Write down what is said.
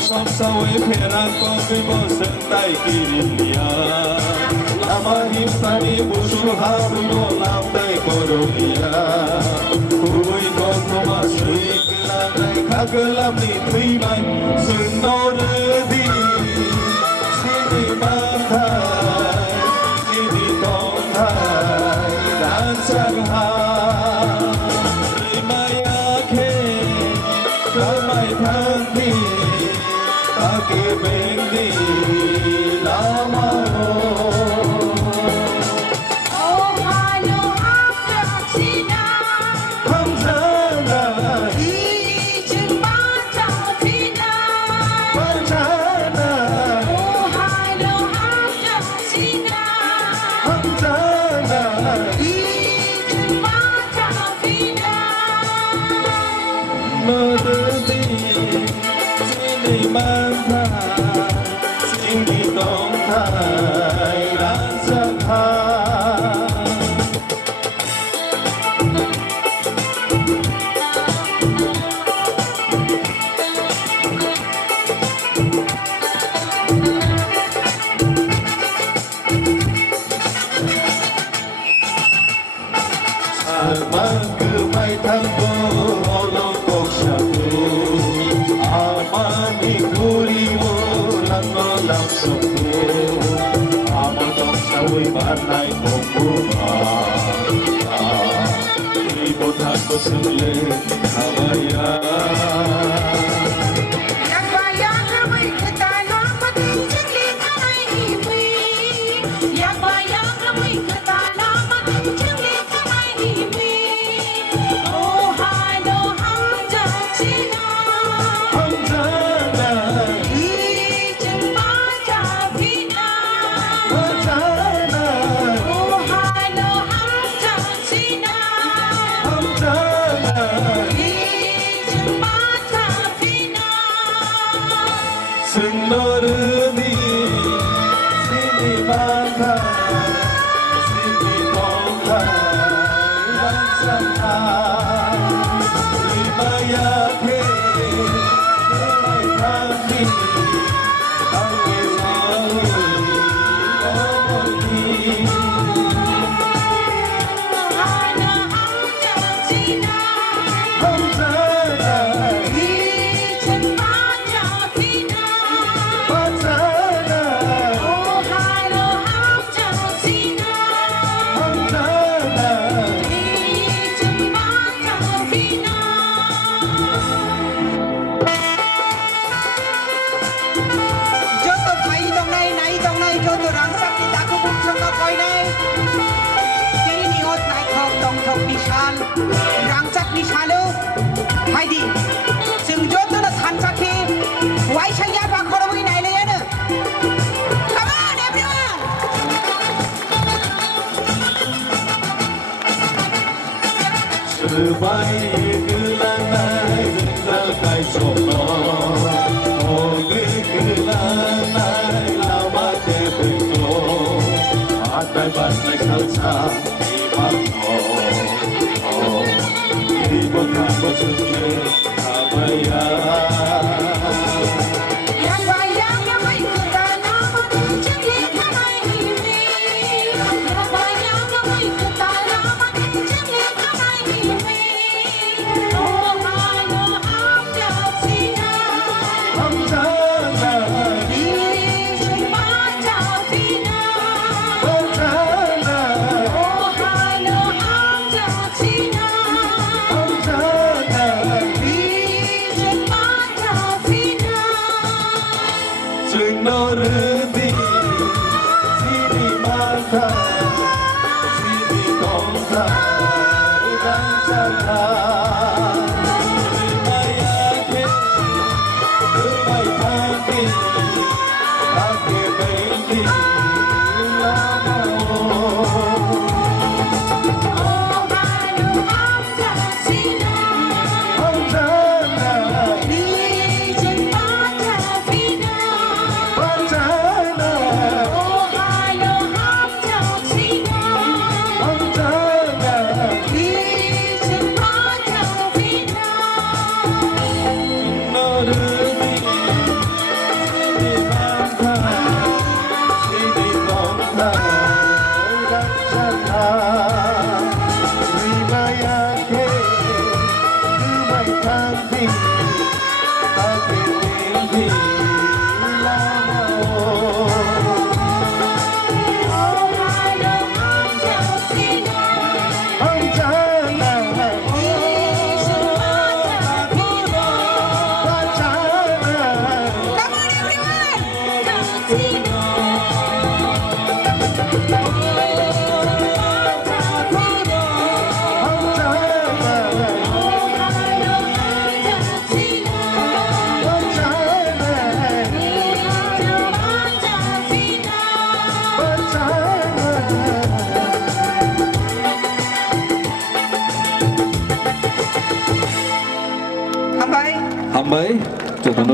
som sawi peran kopi bosan tai kiriya lama himpani busur haruno lamtai koronia kui koko masui kelanai kagelam ni tuibai senori sini mantai sini tonghai dan sanghai rimaya ke kamai thandi ake bendi lama Barnai Konguma, ibu tak berselir kawaya. Yang bayang ramai ketanah mati jenglit ramai himi. Yang bayang ramai ketanah mati jenglit ramai himi. Oh halo hanja Cina, hanja di jembat Javina. Senori sini mata sini tonghai dan sanghai rimaya ke kamai thandi ake sawi lomoni hana hanja Cina hanja di jembat Javina. Rangcak ni shalo, Heidi. Sungjo tu nak hancak ke, why saya bakar wei nai le ya? Come on everyone. Sebaik gelanai tinggal kai sono, oh gelanai lama tebeko, atai basnai salsa di mangko. Ibu tak berselir kawaya. Yang bayang ramai ketanah mati jenglit ramai himi. Yang bayang ramai ketanah mati jenglit ramai himi. Oh halo hanja Cina, hanja di jembat Javina. Oh halo hanja Cina. Senori sini mata sini tonghai dan sanghai rimaya ke kamai thandi ake bendi lama. Time. हामबाय हामबाय जथन'